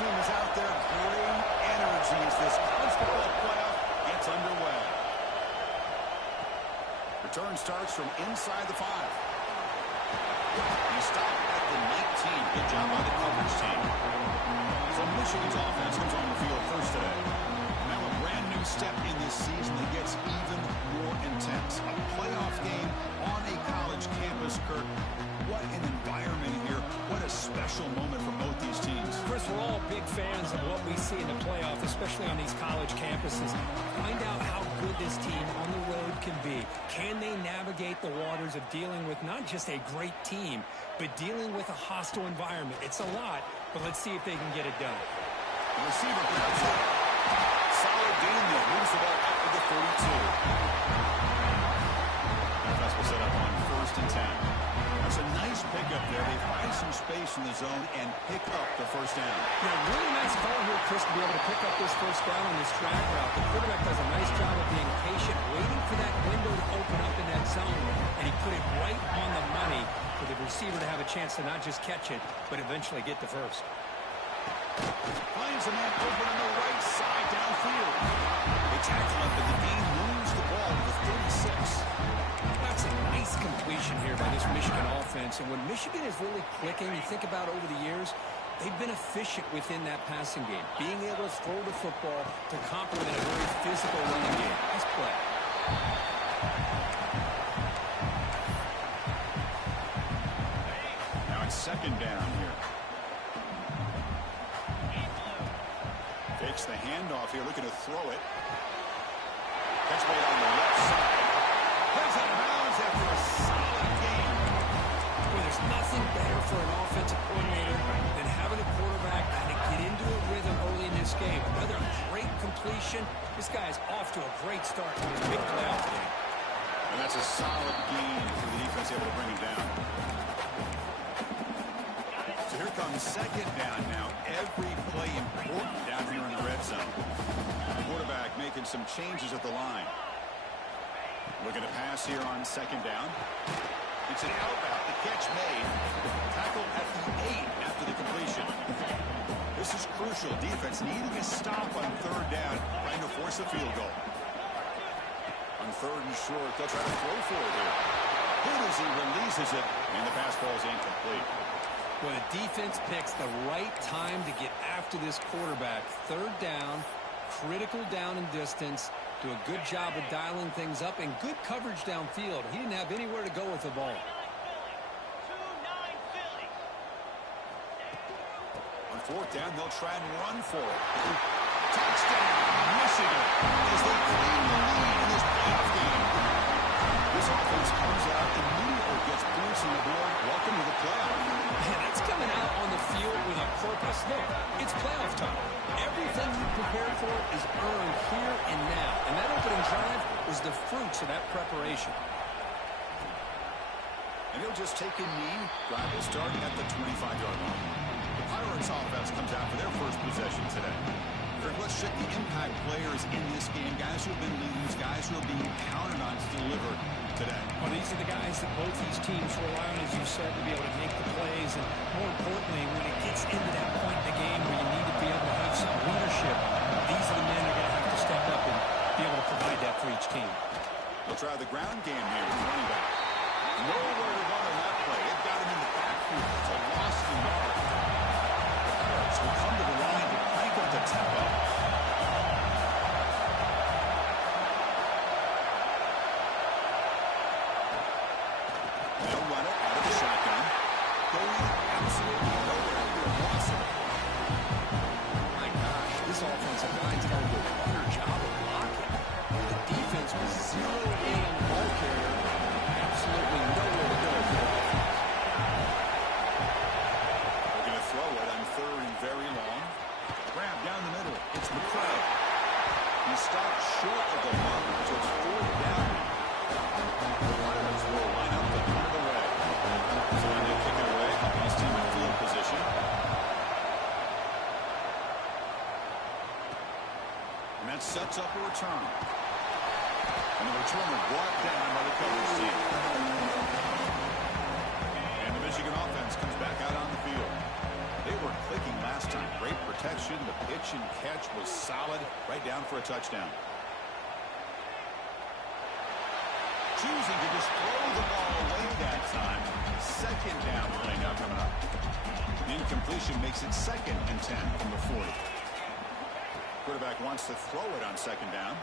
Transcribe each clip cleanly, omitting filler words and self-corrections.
team is out there. Great energy as this college football playoff gets underway. Return starts from inside the 5. He stopped at the 19. Good job by the coverage team. So Michigan's offense comes on the field first today. Now a brand new step in this season that gets even more intense. A playoff game on a college campus, Kirk. What an environment here. What a special moment for both these teams. Chris, we're all big fans of what we see in the playoff, especially on these college campuses. Find out how good this team on the road can be. Can they navigate the waters of dealing with not just a great team, but dealing with a hostile environment? It's a lot, but let's see if they can get it done. The receiver grabs it. Solid gain there. Moves the ball up to the 32. Defense will set up on 1st and 10. That's a nice pickup there. They find some space in the zone and pick up the first down. Yeah, really nice call here, Chris, to be able to pick up this first down on this drag route. The quarterback does a nice job of being patient, waiting for that window to open up in that zone, and he put it right on the money for the receiver to have a chance to not just catch it, but eventually get the first. Finds a man open on the right side downfield. They tackle him, but the game moves the ball to the 36. That's a nice completion here by this Michigan offense. And when Michigan is really clicking, you think about over the years, they've been efficient within that passing game. Being able to throw the football to complement a very physical running game. Nice play. Now it's 2nd down here. Fakes the handoff here, looking to throw it. Catch made on the left side. Plays out of bounds after a solid game. Well, there's nothing better for an offensive coordinator than having a quarterback kind of get into a rhythm early in this game. Another great completion. This guy is off to a great start in his big playoff game. And that's a solid gain for the defense able to bring him down. So here comes 2nd down now. Every play important down here in the red zone. The quarterback making some changes at the line. Looking to pass here on 2nd down. It's an out-route. The catch made. Tackle at the 8 after the completion. This is crucial. Defense needing a stop on 3rd down, trying to force a field goal. On 3rd and short, they'll try to throw for it here. Good as he releases it, and the pass ball is incomplete. Well, the defense picks the right time to get after this quarterback. 3rd down, critical down and distance. Do a good job of dialing things up and good coverage downfield. He didn't have anywhere to go with the ball. On 4th down, they'll try and run for it. Touchdown, Michigan, as they claim the lead in this playoff game. This offense comes out immediately, gets points on the board. Welcome to the playoff. And that's coming out on the field with a purpose. Look, it's playoff time. Everything you prepared for is earned here and now. And that opening drive was the fruits of that preparation. And he'll just take a knee. Drive will start at the 25-yard line. The Pirates offense comes out for their first possession today. Let's check the impact players in this game. Guys who have been leaders, guys who are being counted on to deliver today. Well, these are the guys that both these teams rely on, as you said, to be able to make the plays. And more importantly, when it gets into that point in the game where you need to be able to have some leadership, these are the men that are going to have to step up and be able to provide that for each team. They'll try the ground game here with the running back. Nowhere to run on that play. It got him in the backfield. It's a loss of yard. The Pirates will come to the line to crank up the tempo. They'll run it out of the shotgun. Going absolutely nowhere here. Awesome. My gosh, this offensive line's got to do a better job of blocking. The defense was zeroed in on the ball carrier. Absolutely nowhere to go for the offense. They're going to throw it on 3rd and very long. Grab down the middle. It's McCray. He stopped short of the mark, so it's 4th down. The Pirates will line up to punt it away. So when they kick it away, his team in field position. And that sets up a return. And the returner brought down by the coverage team. And the Michigan offense comes back out on the field. They were clicking last time. Great Great protection. The pitch and catch was solid. Right down for a touchdown. Choosing to just throw the ball away that time. Second down play now coming up. Incompletion makes it 2nd and 10 from the 40. Quarterback wants to throw it on 2nd down.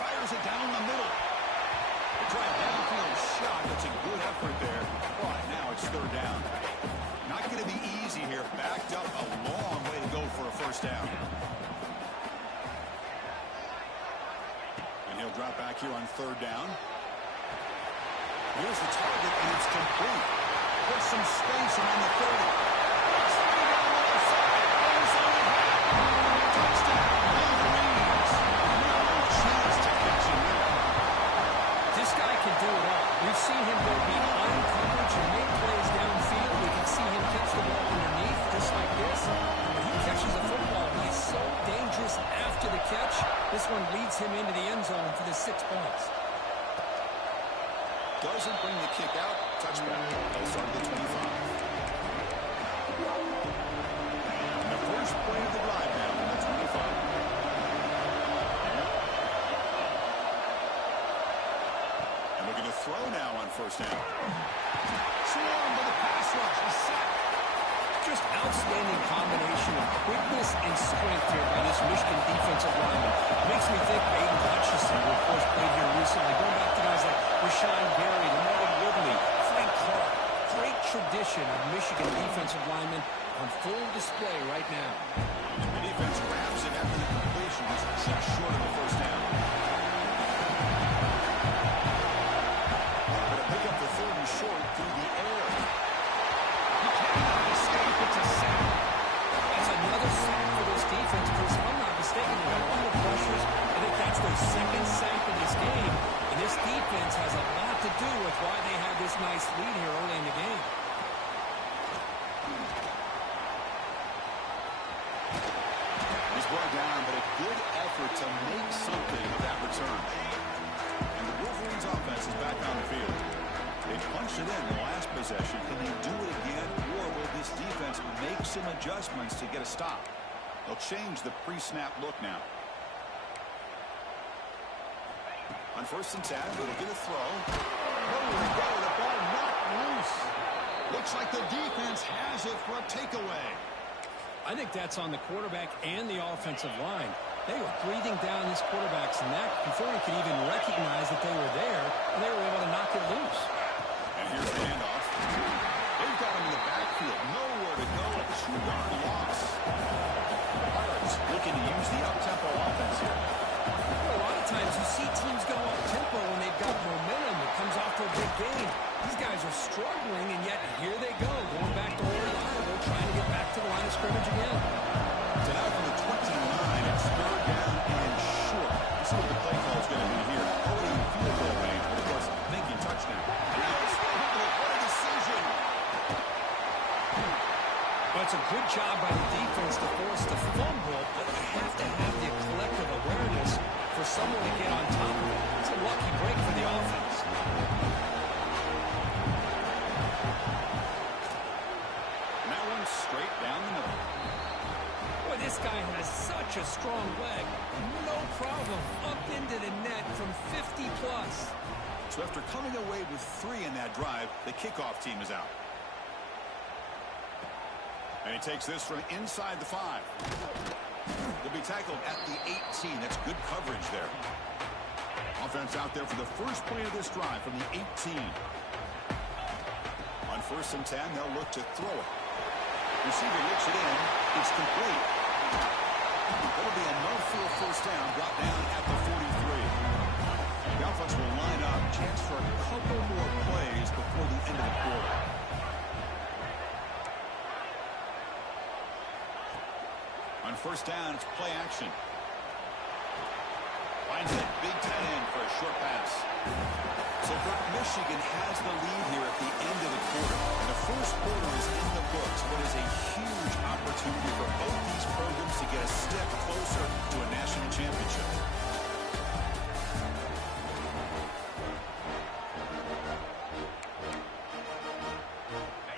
Fires it down the middle. They try a downfield shot. That's a good effort there. But now it's 3rd down. Not going to be easy here. Backed up a long way to go for a 1st down. And he'll drop back here on 3rd down. Here's the target, and it's complete. Put some space around the 30. Swing down the left side. Touchdown, Wolverines. No chance to catch him there. This guy can do it all. We've seen him go behind coverage and make plays downfield. We can see him catch the ball underneath, just like this. When he catches a football, he's so dangerous after the catch. This one leads him into the end zone for the 6 points. Doesn't bring the kick out. Touchback. They'll start at the 25. And the first play of the drive now from the 25. And looking to throw now on 1st down. Swarmed by the pass rush. A sack. Just outstanding combination of quickness and strength here by this Michigan defensive lineman. Makes me think of Aiden Hutchinson, who of course played here recently. Going back to guys like Rashawn Gary, Lamar Woodley, Frank Clark. Great tradition of Michigan defensive linemen on full display right now. The defense grabs it after the completion. It's just short of the 1st down. But pick up the 3rd and short through the air. You cannot escape. It's a sack. That's another sack for this defense. Chris, if I'm not mistaken, they've got a lot of pressures. I think that's their 2nd sack in this game. And this defense has a lot to do with why they had this nice lead here early in the game. He's brought down, but a good effort to make something of that return. And the Wolverines offense is back on the field. They punched it in the last possession. Can they do it again, or will this defense make some adjustments to get a stop? They'll change the pre-snap look now. On 1st and 10, it'll get a throw. Nowhere to go. The ball knocked loose. Looks like the defense has it for a takeaway. I think that's on the quarterback and the offensive line. They were breathing down this quarterback's neck before he could even recognize that they were there, and they were able to knock it loose. And here's the handoff. They've got him in the backfield. Nowhere to go. A 2-yard loss. Pirates looking to use the up-tempo offense here. Well, a lot of times you see teams go up-tempo when they've got momentum. It comes off to a big gain. These guys are struggling, and yet here they go, going back to where they're trying to get back to the line of scrimmage again. So now from the 29, it's 3rd down and short. Let's see what the play call is going to be here. Already in field goal range, but of course, thinking touchdown. What a decision! Well, it's a good job by the defense to force the fumble, but you have to have the collective awareness for someone to get on top of it. It's a lucky break for the offense. And that one's straight down the middle. Boy, this guy has such a strong leg. No problem. Up into the net from 50+. So after coming away with 3 in that drive, the kickoff team is out. And he takes this from inside the 5. He'll be tackled at the 18. That's good coverage there. Offense out there for the first play of this drive from the 18. On 1st and 10, they'll look to throw it. Receiver looks it in. It's complete. That'll be enough for a 1st down. Brought down at the 43. The offense will line up. Chance for a couple more plays before the end of the quarter. On 1st down, it's play action. Finds that big tight end for a short pass. So Michigan has the lead here at the end of the quarter. And the first quarter is in the books. What is a huge opportunity for both these programs to get a step closer to a national championship.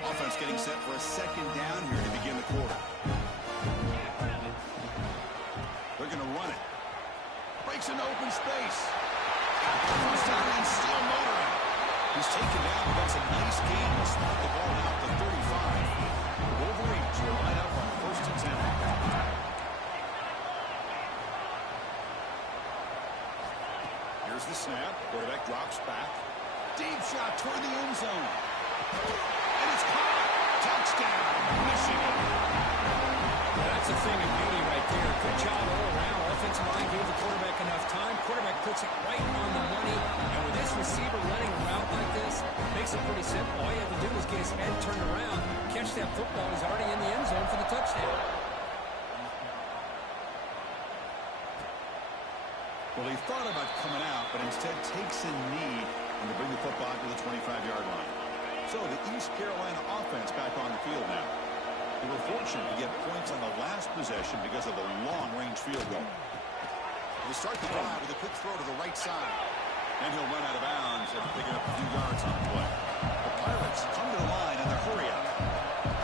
Offense getting set for a second down here to begin the quarter. They're going to run it. Breaks an open space. First down and still motoring. He's taken down, but that's a nice gain to spot the ball out to 35. The Wolverines will line up on first and 10. Here's the snap. Quarterback drops back. Deep shot toward the end zone. And it's caught. Touchdown, Michigan. That's a thing of beauty right there. Good job all around. Offensive line gave the quarterback enough time. Quarterback puts it right on the money. And with this receiver running a route like this, makes it pretty simple. All you have to do is get his head turned around, catch that football. He's already in the end zone for the touchdown. Well, he thought about coming out, but instead takes a knee and to bring the football to the 25-yard line. So the East Carolina offense back on the field now. They were fortunate to get points on the last possession because of the long-range field goal. They start the drive with a quick throw to the right side. And he'll run out of bounds after picking up a few yards on the play. The Pirates come to the line in their hurry up.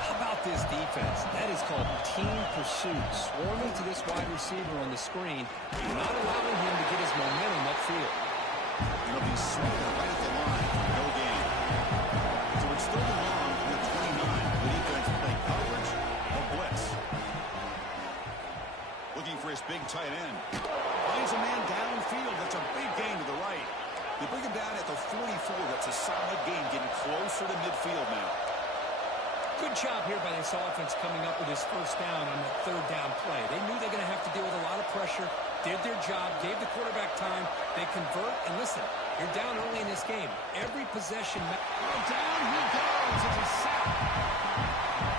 How about this defense? That is called team pursuit. Swarming to this wide receiver on the screen, not allowing him to get his momentum upfield. He'll be swinging right at the line. No gain. So it's third and long from the 29. The defense play coverage or blitz. Looking for his big tight end. Finds a man downfield. That's a big gain to the right. They bring him down at the 44. That's a solid gain, getting closer to midfield now. Good job here by this offense coming up with his first down on that third down play. They knew they were going to have to deal with a lot of pressure, did their job, gave the quarterback time. They convert, and listen, you're down early in this game. Every possession. Down he goes. It's a sack.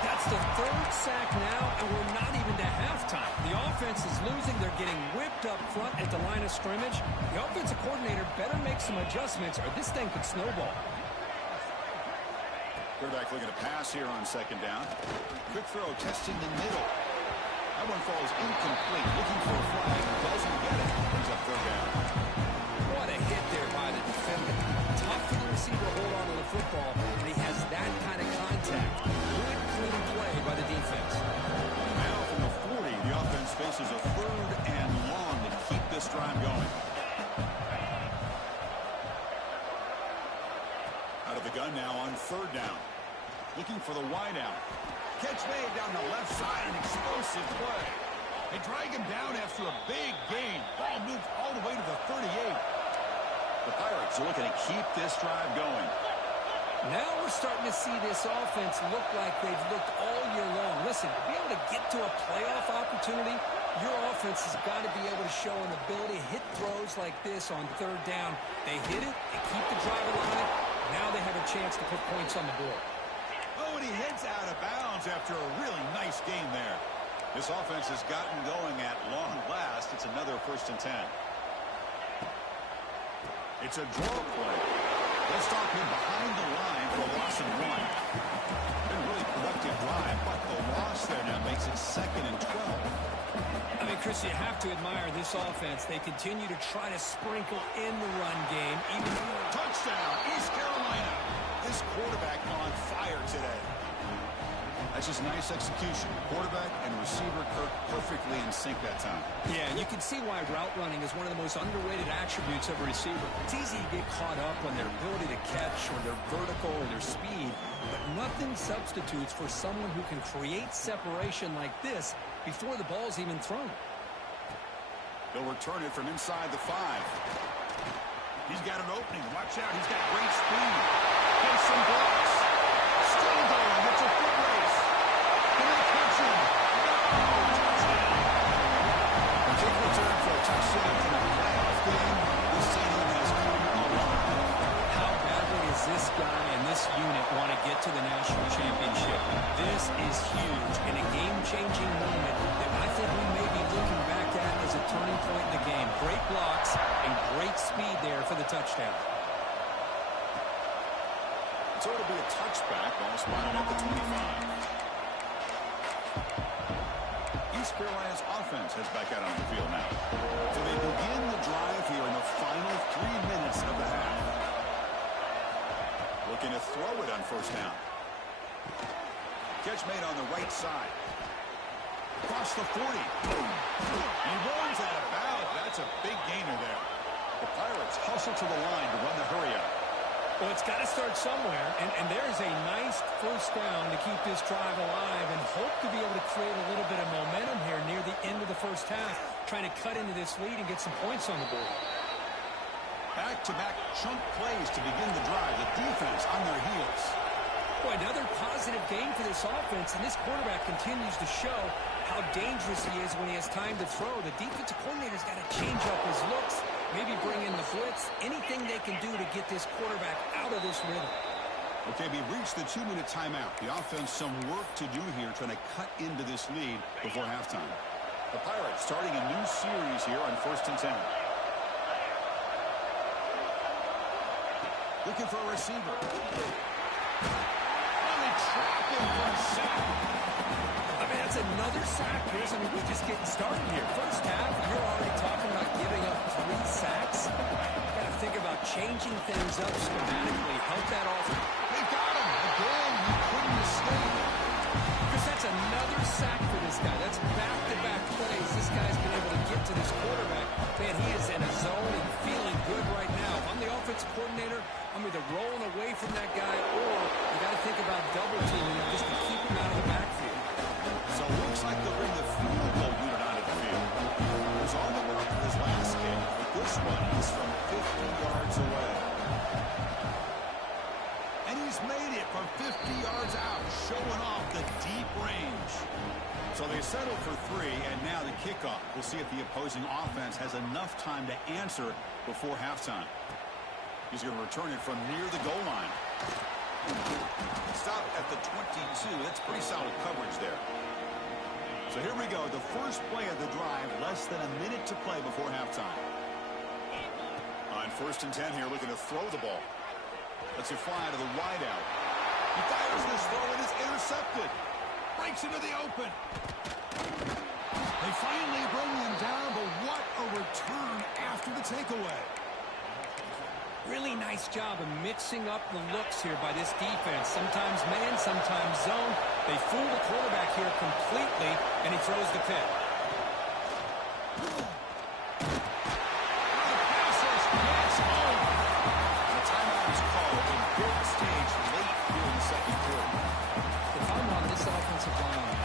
That's the third sack now, and we're not even to halftime. The offense is losing. They're getting whipped up front at the line of scrimmage. The offensive coordinator better make some adjustments, or this thing could snowball. Quarterback looking to pass here on second down. Quick throw, testing the middle. That one falls incomplete. Looking for a flag. Doesn't get it. Brings up third down. What a hit there by the defender. Tough for the receiver to hold on to the football, but he has that kind of contact. Good, clean play by the defense. Now from the 40, the offense faces a third and long to keep this drive going. Out of the gun now on third down. Looking for the wide out. Catch made down the left side, an explosive play. They drag him down after a big gain. Ball moved all the way to the 38. The Pirates are looking to keep this drive going. Now we're starting to see this offense look like they've looked all year long. Listen, to be able to get to a playoff opportunity, your offense has got to be able to show an ability to hit throws like this on third down. They hit it, they keep the drive alive. Now they have a chance to put points on the board. Oh, and he heads out of bounds after a really nice game there. This offense has gotten going at long last. It's another first and 10. It's a draw play. They'll stop him behind the line for a loss of 1. Been a really productive drive, but the loss there now makes it second and 12. I mean, Chris, you have to admire this offense. They continue to try to sprinkle in the run game. Touchdown, East Carolina. This quarterback on fire today. That's just nice execution. Quarterback and receiver Kirk perfectly in sync that time. Yeah, and you can see why route running is one of the most underrated attributes of a receiver. It's easy to get caught up on their ability to catch or their vertical or their speed, but nothing substitutes for someone who can create separation like this before the ball's even thrown. They'll return it from inside the 5. He's got an opening. Watch out. He's got great speed. Gets some blocks. Still going. It's a foot race. Can they catch him? Touchdown. A kick return for a touchdown in a playoff game. This team has come a long way. How badly does this guy and this unit want to get to the national championship? This is huge and a game-changing moment that I think we may be looking back at as a turning point in the game. Great blocks and great speed there for the touchdown. So it'll be a touchback. Ball spotted at the 25. East Carolina's offense heads back out on the field now. So they begin the drive here in the final 3 minutes of the half. Looking to throw it on first down. Catch made on the right side. Across the 40. He runs out of bounds. That's a big gainer there. The Pirates hustle to the line to run the hurry up. Well, it's got to start somewhere, and there's a nice first down to keep this drive alive and hope to be able to create a little bit of momentum here near the end of the first half, trying to cut into this lead and get some points on the board. Back-to-back chunk plays to begin the drive. The defense on their heels. Boy, another positive game for this offense, and this quarterback continues to show how dangerous he is when he has time to throw. The defensive coordinator's got to change up his looks, maybe bring in the blitz, anything they can do to get this quarterback out of this rhythm. Okay, we've reached the 2-minute timeout. The offense some work to do here, trying to cut into this lead before halftime. The Pirates starting a new series here on 1st and 10. Looking for a receiver. Really trapped him for a sack. I mean, that's another sack, Chris. I mean, we're just getting started here. First half, you're already talking about giving up 3 sacks. Got to think about changing things up schematically. Help that offense. They got him. Again, he couldn't escape. Because that's another sack for this guy. That's back-to-back plays. This guy's been able to get to this quarterback. Man, he is in a zone and feeling good right now. If I'm the offensive coordinator, I'm either rolling away from that guy or you got to think about double teaming him just to keep him out of the backfield. So it looks like they'll bring the field goal unit onto the field. He was on the mark in his last game, but this one is from 50 yards away. And he's made it from 50 yards out, showing off the deep range. So they settle for 3, and now the kickoff. We'll see if the opposing offense has enough time to answer before halftime. He's going to return it from near the goal line. Stop at the 22. That's pretty solid coverage there. So here we go. The first play of the drive, less than a minute to play before halftime. On 1st and 10 here, looking to throw the ball. Lets it fly to the wideout. He fires this throw and is intercepted. Breaks into the open. They finally bring him down, but what a return after the takeaway. Really nice job of mixing up the looks here by this defense. Sometimes man, sometimes zone. They fool the quarterback here completely, and he throws the pick. The pass gets home. The timeout is called in big stage late here in the second quarter. If I'm on this offensive line,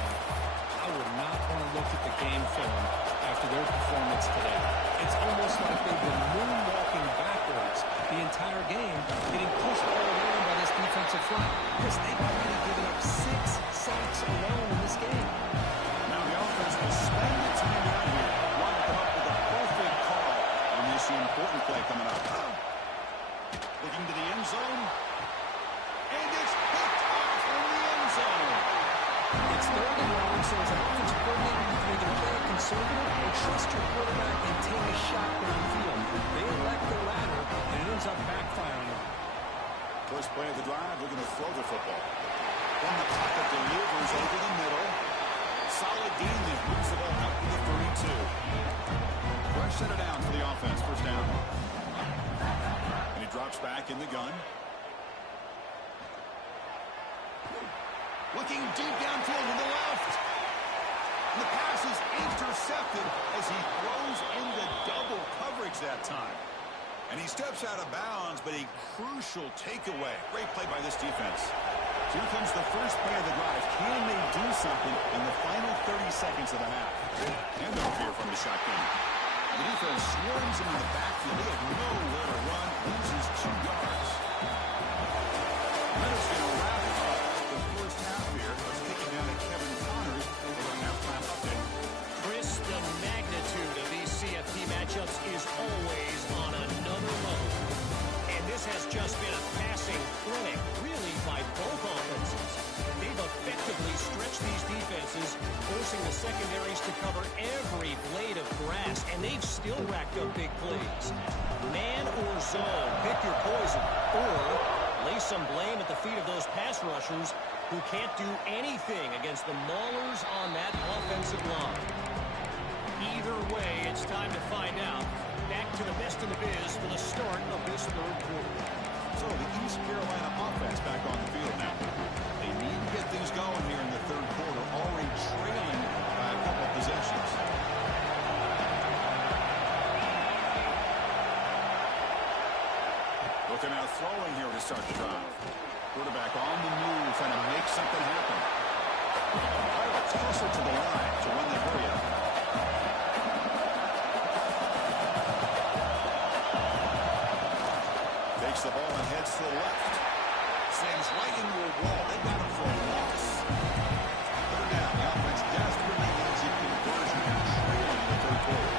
I would not want to look at the game film after their performance today. It's almost like they've been moonwalking backwards the entire game, getting pushed all around by this defensive front. Because they've already given up 6 sacks alone in this game. Now the offense will spend the time out here, want to come up with a perfect call on this important play coming up. Looking to the end zone. And it's picked off in the end zone. It's 3rd and long, so as an offensive coordinator, you can either play a conservative or trust your quarterback and take a shot downfield. They elect the latter, and it ends up backfiring them. First play of the drive, looking to throw the football. From the pocket, delivers over the middle. Solid gain that moves the ball up to the 32. Fresh set it down for the offense, first down. And he drops back in the gun. Looking deep downfield to the left. And the pass is intercepted as he throws into double coverage that time. And he steps out of bounds, but a crucial takeaway. Great play by this defense. So here comes the first play of the drive. Can they do something in the final 30 seconds of the half? And no fear from the shotgun. The defense swarms him in the backfield. They have nowhere to run. Loses 2 yards. That is going to wrap up the first half here. Let's take it down to Kevin Connors for our halftime update. Chris, the magnitude of these CFP matchups is always on another level. And this has just been a passing clinic, really, by both offenses. They've effectively stretched these defenses, forcing the secondaries to cover every blade of grass, and they've still racked up big plays. Man or zone, pick your poison, or lay some blame at the feet of those pass rushers who can't do anything against the maulers on that offensive line. Either way, it's time to find out. Back to the best in the biz for the start of this third quarter. So the East Carolina offense back on the field now. They need to get things going here in the third quarter, already trailing by a couple of possessions. Looking out throwing here to start the drive. Quarterback on the move, trying to make something happen. Pirates closer to the line to run the hurry up. Takes the ball and heads to the left. Slams right into a wall. They got him for a loss. Third down. The offense desperately needs a conversion and trailing in the third quarter.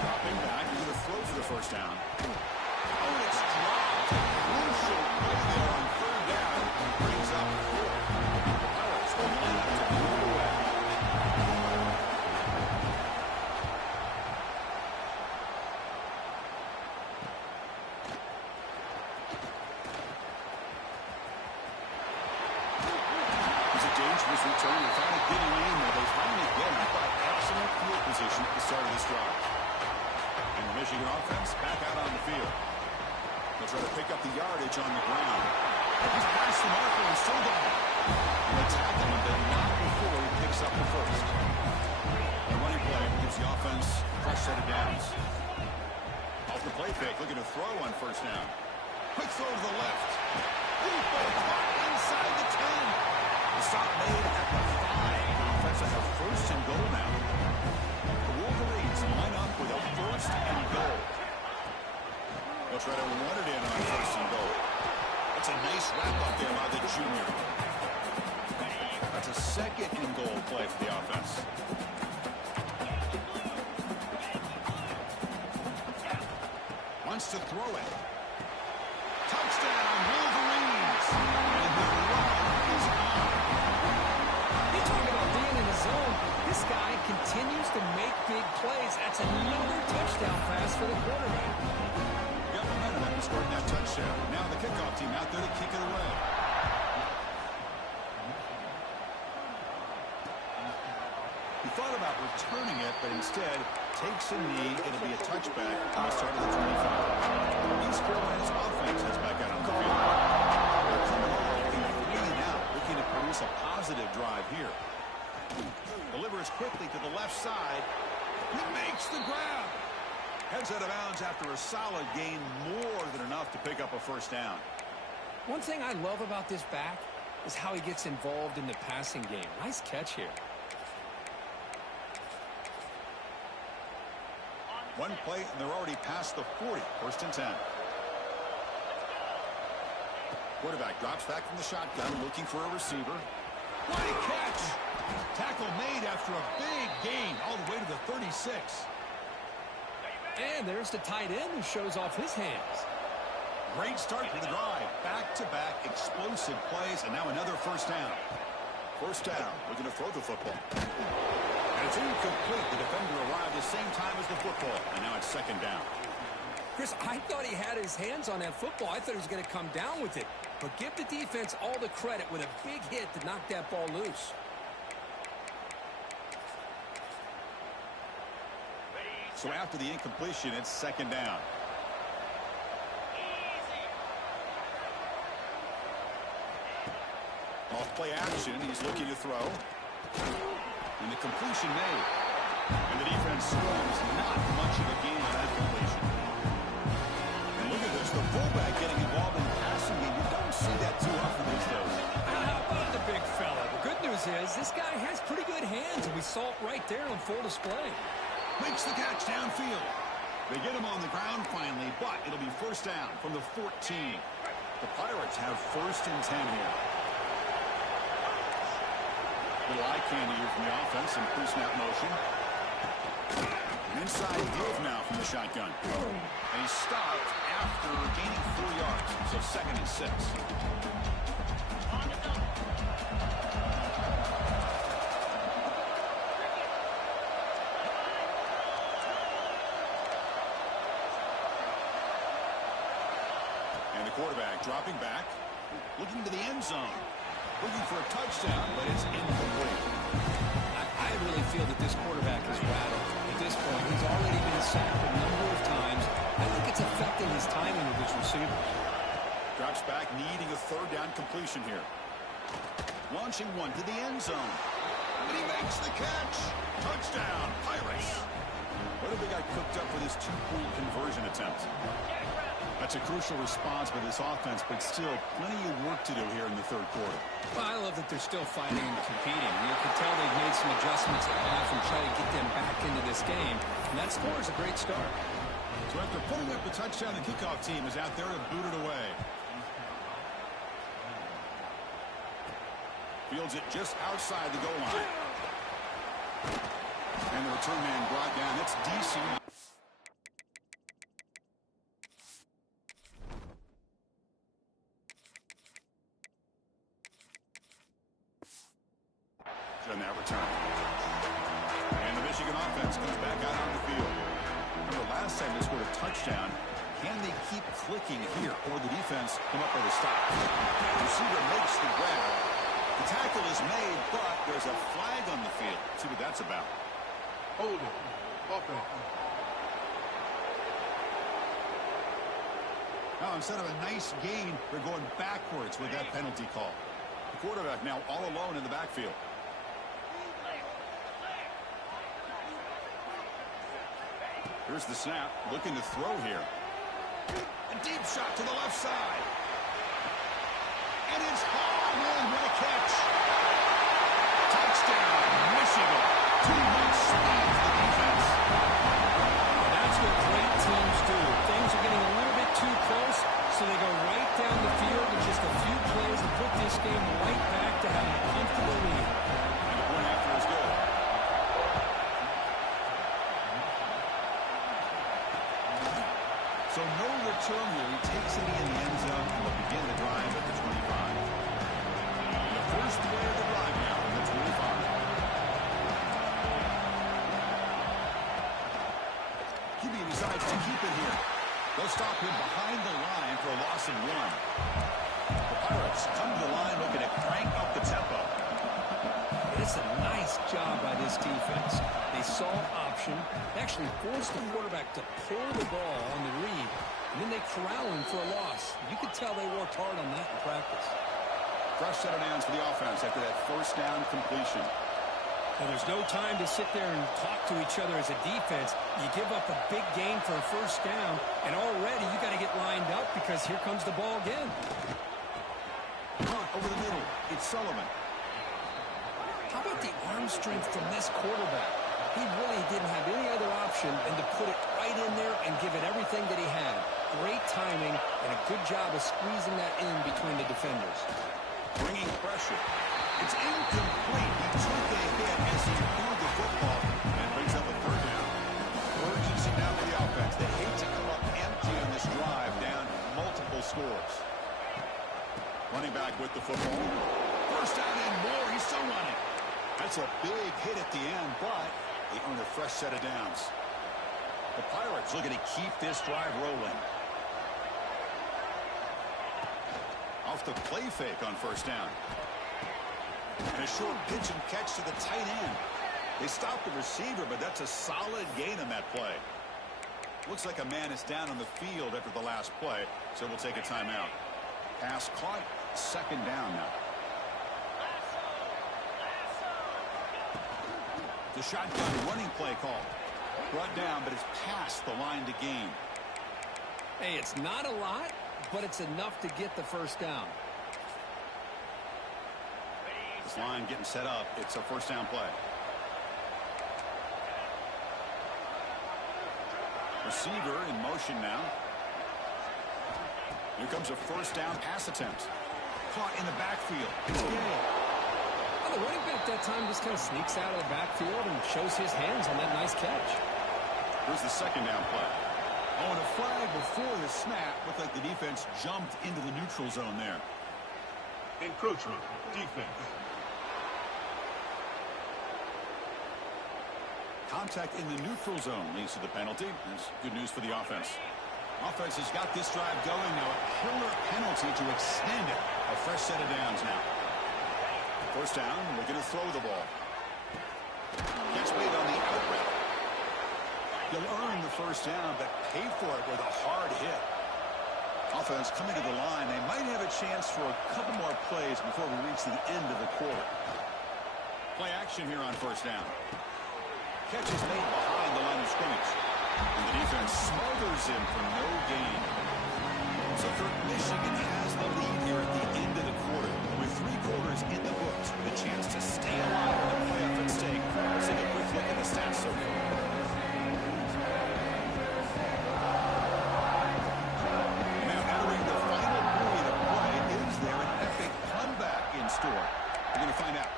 Dropping back. He's going to throw for the first down. Oh, it's dropped. Crucial play there on third down. Brings up 4. The Pirates will line up to move it away. Dangerous return and finally getting in there. They finally get him, but excellent field position at the start of this drive. And the Michigan offense back out on the field. They'll try to pick up the yardage on the ground. He's past the marker and still got it. They'll tackle him, but not before he picks up the first. The running play gives the offense a fresh set of downs. Off the play fake, looking to throw on first down. Quick throw to the left. Deep ball caught inside the 10. The stop made at the 5. The offense has a first and goal now. The Wolverines line up with a first and goal. They'll try to run it in on first and goal. That's a nice wrap up there by the junior. That's a second and goal play for the offense. Wants to throw it. Touchdown, Wolverines! And the run is on. You talk about being in the zone. This guy continues to make big plays. That's another touchdown pass for the quarterback. Got momentum after scoring that touchdown. Now the kickoff team out there to kick it away. He thought about returning it, but instead takes a knee. It'll be a touchback on the start of the 25. East Carolina's offense is back out on the field. They're coming off a 3-and-out, looking to produce a positive drive here. Delivers quickly to the left side. He makes the grab. Heads out of bounds after a solid gain, more than enough to pick up a first down. One thing I love about this back is how he gets involved in the passing game. Nice catch here. One play, and they're already past the 40. First and 10. Quarterback drops back from the shotgun, looking for a receiver. What a catch! Tackle made after a big gain, all the way to the 36. And there's the tight end who shows off his hands. Great start to the drive. Back-to-back explosive plays, and now another first down. First down, looking to throw the football. And it's incomplete. The defender arrived at the same time as the football, and now it's second down. Chris, I thought he had his hands on that football. I thought he was going to come down with it. But give the defense all the credit with a big hit to knock that ball loose. So after the incompletion, it's second down. Off play action, he's looking to throw. And the completion made. And the defense scores not much of a gain on that completion. And look at this, the fullback getting involved in the passing game. You don't see that too often these days. How about the big fella? The good news is this guy has pretty good hands, and we saw it right there on full display. Makes the catch downfield. They get him on the ground finally, but it'll be first down from the 14. The Pirates have first and 10 here. Little eye candy here from the offense in pre-snap motion. Inside give now from the shotgun. And he's stopped after gaining 4 yards. So second and 6. And the quarterback dropping back, looking to the end zone. Looking for a touchdown, but it's incomplete. I really feel that this quarterback is rattled. At this point, he's already been sacked a number of times. I think it's affecting his timing with his receivers. Drops back, needing a third down completion here. Launching one to the end zone. And he makes the catch. Touchdown, Pirates. What have they got cooked up for this two-point conversion attempt? That's a crucial response by this offense, but still plenty of work to do here in the third quarter. Well, I love that they're still fighting and competing. You can tell they've made some adjustments at half and try to get them back into this game. And that score is a great start. So after putting up the touchdown, the kickoff team is out there to boot it away. Fields it just outside the goal line. And the return man brought down. That's DC. On that return. And the Michigan offense comes back out on the field. Remember, last time they scored a touchdown. Can they keep clicking here, or the defense come up with a stop? The receiver makes the grab. The tackle is made, but there's a flag on the field. Let's see what that's about. Hold it. Offense. Now, instead of a nice gain, they're going backwards with that penalty call. The quarterback now all alone in the backfield. Here's the snap, looking to throw here. A deep shot to the left side. And it's hauled in. What a catch. Touchdown, Michigan. Too much speed for the defense. That's what great teams do. Things are getting a little bit too close, so they go right down the field in just a few plays and put this game right back to having a comfortable lead. And the point after is good. So no return here. He takes it in the end zone and will begin the drive at the 25. The first play of the drive now at the 25. QB decides to keep it here. They'll stop him behind the line for a loss of 1. The Pirates come to the line looking to crank up the tempo. It's a nice job by this defense. They saw option, actually forced the quarterback to pull the ball on the read, and then they corral him for a loss. You could tell they worked hard on that in practice. Fresh set of downs for the offense after that first down completion. Well, there's no time to sit there and talk to each other as a defense. You give up a big gain for a first down, and already you got to get lined up because here comes the ball again. Over the middle, it's Sullivan. How about the arm strength from this quarterback? He really didn't have any other option than to put it right in there and give it everything that he had. Great timing and a good job of squeezing that in between the defenders. Bringing pressure. It's incomplete. He took a hit as he threw the football and brings up a third down. Urgency now for the offense. They hate to come up empty on this drive, down multiple scores. Running back with the football. First down and more. He's still running. That's a big hit at the end, but they earn a fresh set of downs. The Pirates looking to keep this drive rolling. Off the play fake on first down. And a short pitch and catch to the tight end. They stopped the receiver, but that's a solid gain on that play. Looks like a man is down on the field after the last play, so we'll take a timeout. Pass caught, second down now. The shotgun running play call. Brought down, but it's past the line to gain. Hey, it's not a lot, but it's enough to get the first down. This line getting set up. It's a first down play. Receiver in motion now. Here comes a first down pass attempt. Caught in the backfield. It's Gay. Well, the running back that time just kind of sneaks out of the backfield and shows his hands on that nice catch. Here's the second down play. Oh, and a flag before the snap. Looked like the defense jumped into the neutral zone there. Encroachment. Defense. Contact in the neutral zone leads to the penalty. That's good news for the offense. Offense has got this drive going now. A killer penalty to extend it. A fresh set of downs now. First down, we're going to throw the ball. Catch made on the out route. He'll earn the first down, but pay for it with a hard hit. Offense coming to the line. They might have a chance for a couple more plays before we reach the end of the quarter. Play action here on first down. Catch is made behind the line of scrimmage. And the defense smothers him for no gain. So Michigan has the lead here at the end of the quarter. With 3 quarters in the books, with a chance to stay alive in the playoff at stake. Let's take a quick look at the stats so far. Now entering the final period of play, is there an epic comeback in store? We're going to find out.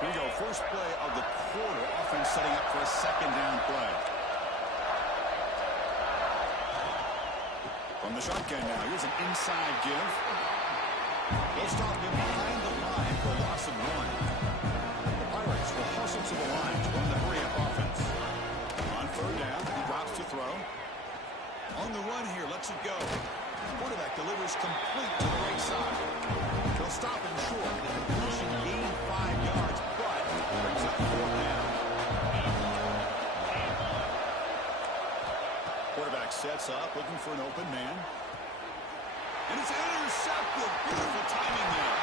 Here we go, first play of the quarter. Offense setting up for a second down play. From the shotgun now, here's an inside give. They'll stop him behind the line for a loss of 1. The Pirates will hustle to the line to run the hurry-up offense. On third down, he drops to throw. On the run here, lets it go. The quarterback delivers complete to the right side. They'll stop him short. The completion gained 5 yards, but brings up 4 down. Quarterback sets up, looking for an open man. And it's intercepted. Beautiful timing there.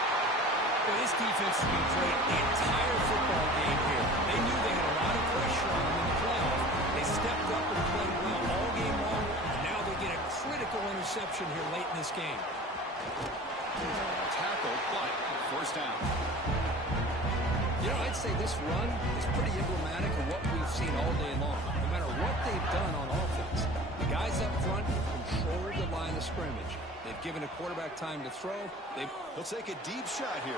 Well, this defense has been great the entire football game here. They knew they had a lot of pressure on them in the playoffs. They stepped up and played well all game long. And now they get a critical interception here late in this game. Tackle, but first down. You know, I'd say this run is pretty emblematic of what we've seen all day long. No matter what they've done on offense, the guys up front control the line of scrimmage. They've given a quarterback time to throw. They'll take a deep shot here.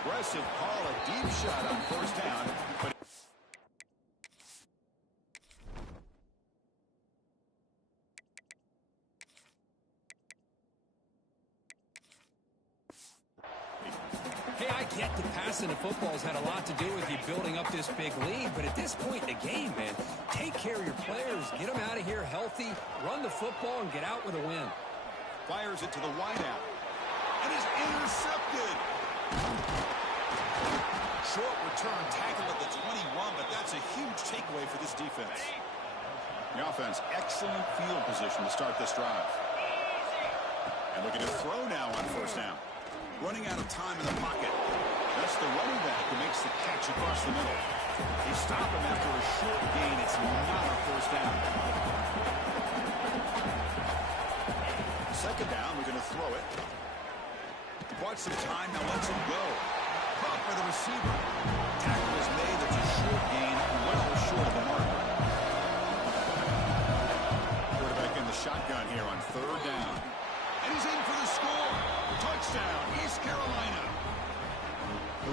Aggressive call, a deep shot on first down. But hey, I get that passing the football's had a lot to do with you building up this big lead, but at this point in the game, man, take care of your players, get them out of here healthy, run the football, and get out with a win. Fires it to the wideout. And is intercepted. Short return, tackle at the 21, but that's a huge takeaway for this defense. The offense, excellent field position to start this drive. And looking to throw now on first down. Running out of time in the pocket. That's the running back who makes the catch across the middle. They stop him after a short gain. It's not a first down. Second down, we're going to throw it. Bought some time, now lets him go. Caught by the receiver. Tackle is made. There's a short gain, well short of the mark. Quarterback in the shotgun here on third down. And he's in for the score. Touchdown, East Carolina.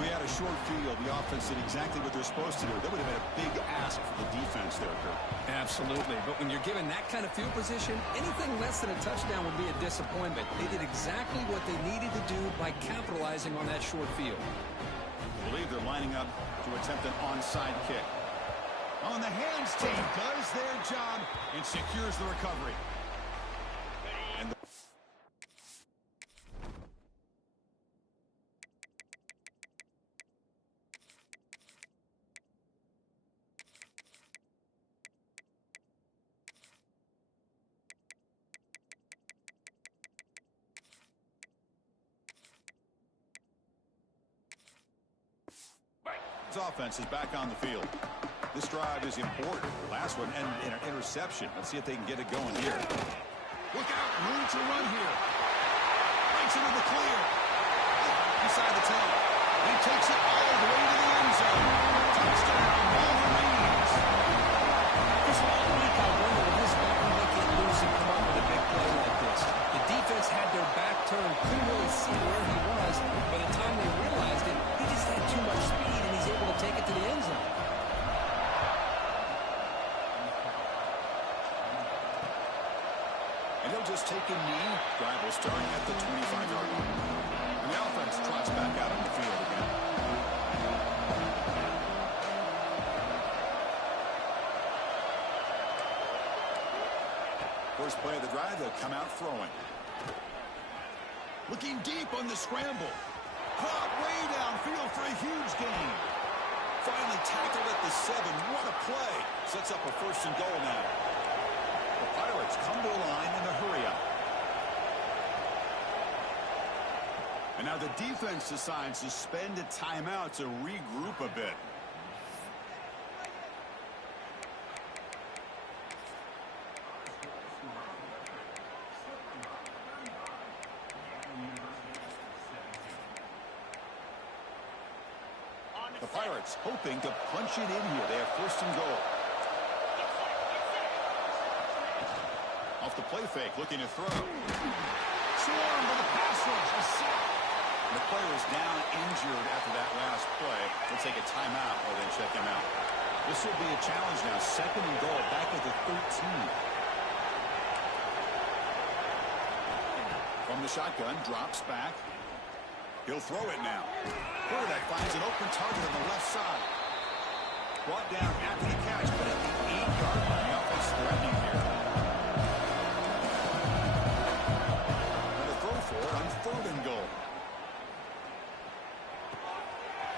We had a short field. The offense did exactly what they're supposed to do. That would have been a big ask for the defense there, Kurt. Absolutely. But when you're given that kind of field position, anything less than a touchdown would be a disappointment. They did exactly what they needed to do by capitalizing on that short field. I believe they're lining up to attempt an onside kick. On the hands team does their job and secures the recovery. And offense is back on the field. This drive is important. Last one ended in an interception. Let's see if they can get it going here. Look out, room to run here. Breaks into the clear. Inside the 10. And he takes it all the way to the end zone. Touchdown, Wolverines. There's all week I wonder if this weapon they can lose and come up with a big play like this. The defense had their back turned, couldn't really see where he was. By the time they realized it, he just had too much speed, and he's able to take it to the end zone. And he'll just take a knee. Drive will start at the 25-yard line. And the offense trots back out on the field again. First play of the drive, they'll come out throwing. Looking deep on the scramble. Caught way downfield for a huge gain. Finally tackled at the 7. What a play. Sets up a 1st and goal now. The Pirates come to the line in the hurry-up. And now the defense decides to spend a timeout to regroup a bit. The Pirates hoping to punch it in here. They have 1st and goal. Off the play fake, looking to throw. Swarm for the pass rush. A sack. The player is down injured after that last play. They'll take a timeout or then check him out. This will be a challenge now. 2nd and goal, back at the 13. From the shotgun, drops back. He'll throw it now. Quarterback finds an open target on the left side. Brought down after the catch, but at the 8-yard line. The offense threatening here. And a throw for it on 3rd and goal.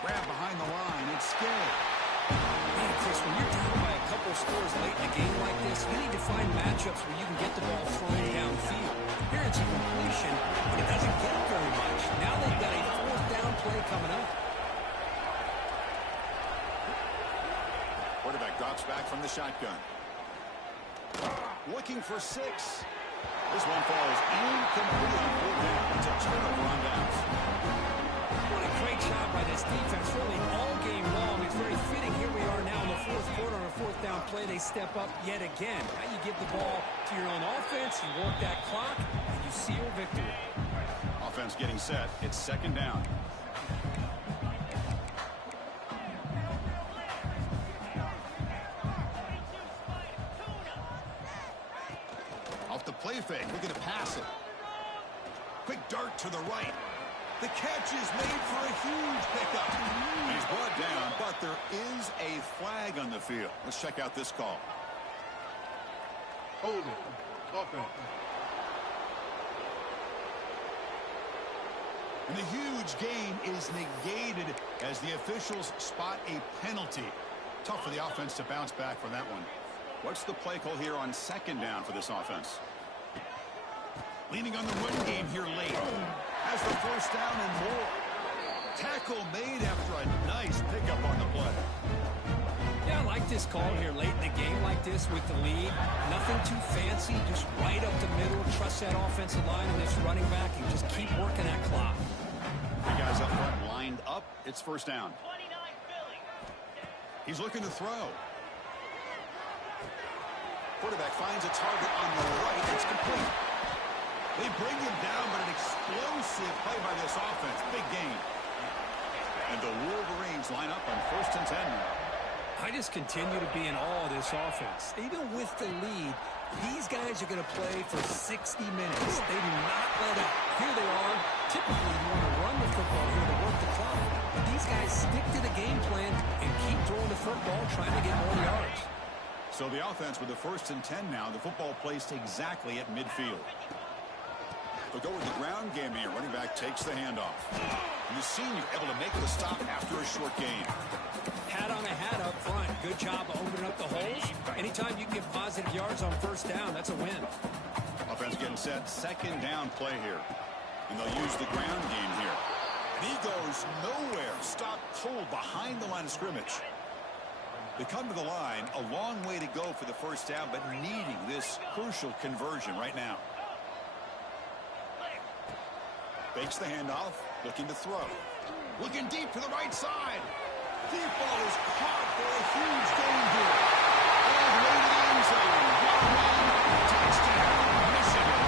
Grab behind the line. It's Skay. Man, Chris, when you're down by a couple scores late in a game like this, you need to find matchups where you can get the ball flying downfield. Here it's a completion, but it doesn't get very much. Now they've got a 4th down play coming up. Quarterback drops back from the shotgun. Looking for 6. This one falls incomplete on 4th down. It's a turnover on downs. What a great job by this defense, really all game long. It's very fitting. Here we are now in the 4th quarter on a 4th down play. They step up yet again. Now you give the ball to your own offense, you work that clock, and you seal victory. Offense getting set. It's 2nd down. Off the play fake, looking to pass it. Quick dart to the right. The catch is made for a huge pickup. He's brought down, but there is a flag on the field. Let's check out this call. Holding. Offense. And the huge game is negated as the officials spot a penalty. Tough for the offense to bounce back from that one. What's the play call here on 2nd down for this offense? Leaning on the run game here late. Has the 1st down and more. Tackle made after a nice pickup on the play. Yeah, I like this call here late in the game like this with the lead. Nothing too fancy, just right up the middle. Trust that offensive line and this running back and just keep working that clock. The guys up front lined up. It's 1st down. He's looking to throw. Quarterback finds a target on the right. It's complete. They bring him down, but an explosive play by this offense. Big gain. And the Wolverines line up on 1st and 10 now. I just continue to be in awe of this offense. Even with the lead, these guys are going to play for 60 minutes. They do not let up. Here they are. Typically, you want to run the football here to work the clock. But these guys stick to the game plan and keep throwing the football, trying to get more yards. So the offense with the 1st and 10 now. The football placed exactly at midfield. They'll go with the ground game here. Running back takes the handoff. And the senior able to make the stop after a short gain. Hat on a hat up front. Good job of opening up the holes. Anytime you can get positive yards on 1st down, that's a win. Offense getting set. 2nd down play here. And they'll use the ground game here. And he goes nowhere. Stop cold behind the line of scrimmage. They come to the line. A long way to go for the 1st down, but needing this crucial conversion right now. Fakes the handoff, looking to throw. Looking deep to the right side. Deep ball is caught for a huge gain here. All the way to the end zone. Touchdown, Michigan.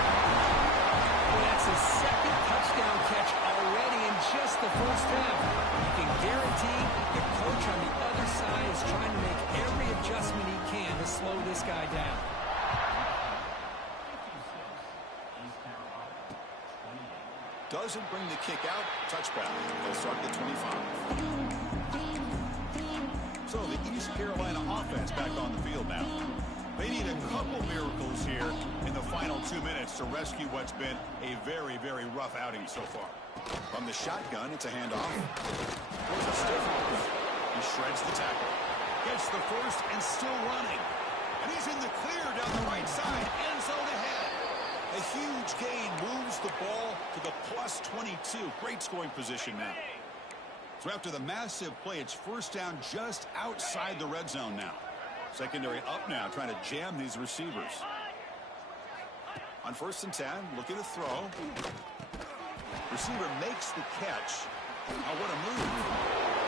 Well, that's his 2nd touchdown catch already in just the 1st half. You can guarantee the coach on the other side is trying to make every adjustment he can to slow this guy down. Doesn't bring the kick out. Touchback. They'll start at the 25. So the East Carolina offense back on the field now. They need a couple miracles here in the final 2 minutes to rescue what's been a very, very rough outing so far. From the shotgun, it's a handoff. There's a stiff one. He shreds the tackle. Gets the first and still running. And he's in the clear down the right side. End zone ahead. A huge gain moves the ball to the plus 22. Great scoring position now. So after the massive play, it's first down just outside the red zone now. Secondary up now, trying to jam these receivers. On 1st and 10, looking to throw. Receiver makes the catch. Oh, what a move.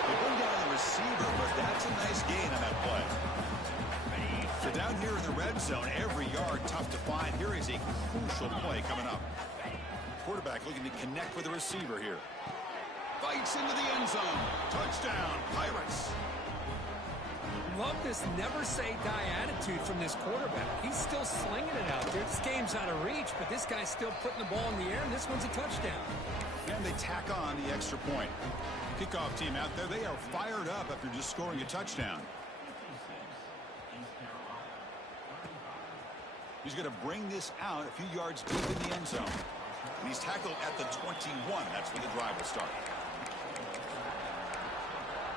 They bring down the receiver, but that's a nice gain on that play. So down here in the red zone, every yard tough to find. Here is a crucial play coming up. Quarterback looking to connect with the receiver here. Fights into the end zone. Touchdown, Pirates. Love this never say die attitude from this quarterback. He's still slinging it out there. This game's out of reach, but this guy's still putting the ball in the air, and this one's a touchdown. And they tack on the extra point. Kickoff team out there, they are fired up after just scoring a touchdown. He's going to bring this out a few yards deep in the end zone. And he's tackled at the 21. That's where the drive will start.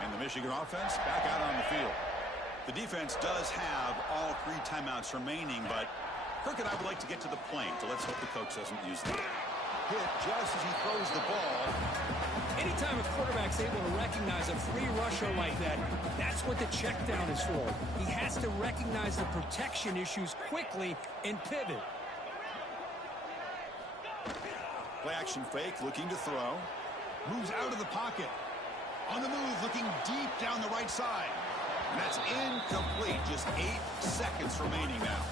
And the Michigan offense back out on the field. The defense does have all 3 timeouts remaining, but Kirk and I would like to get to the plane, so let's hope the coach doesn't use them. Hit just as he throws the ball. Anytime a quarterback's able to recognize a free rusher like that, that's what the check down is for. He has to recognize the protection issues quickly and pivot. Play action fake, looking to throw. Moves out of the pocket. On the move, looking deep down the right side. And that's incomplete. Just 8 seconds remaining now.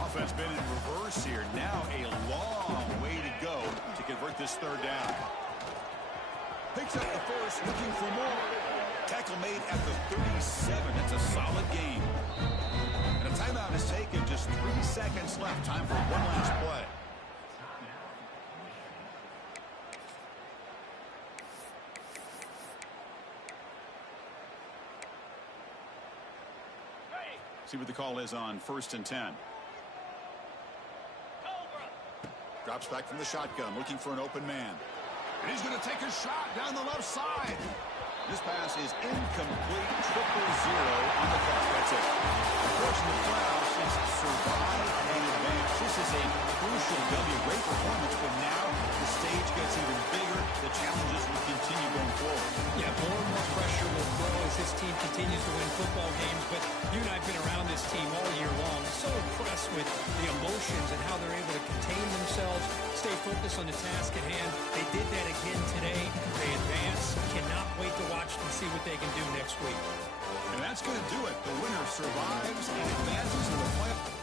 Offense been in reverse here. Now a long way to go to convert this 3rd down. Picks up the first, looking for more. Tackle made at the 37. That's a solid gain. And a timeout is taken. Just 3 seconds left. Time for one last play. See what the call is on 1st and 10. Drops back from the shotgun, looking for an open man. And he's going to take a shot down the left side. This pass is incomplete. 0-0 on the clock. That's it. Unfortunately, the playoffs has survived and advanced. This is a crucial W. Great performance, but now the stage gets even bigger. The challenges will continue going forward. Yeah, more and more pressure will grow as this team continues to win football games, but you and I have been around this team all year long. So impressed with the emotions and how they're able to contain themselves, stay focused on the task at hand. They did that again today. They advance. Cannot wait to watch and see what they can do next week. And that's going to do it. The winner survives and advances to the playoffs.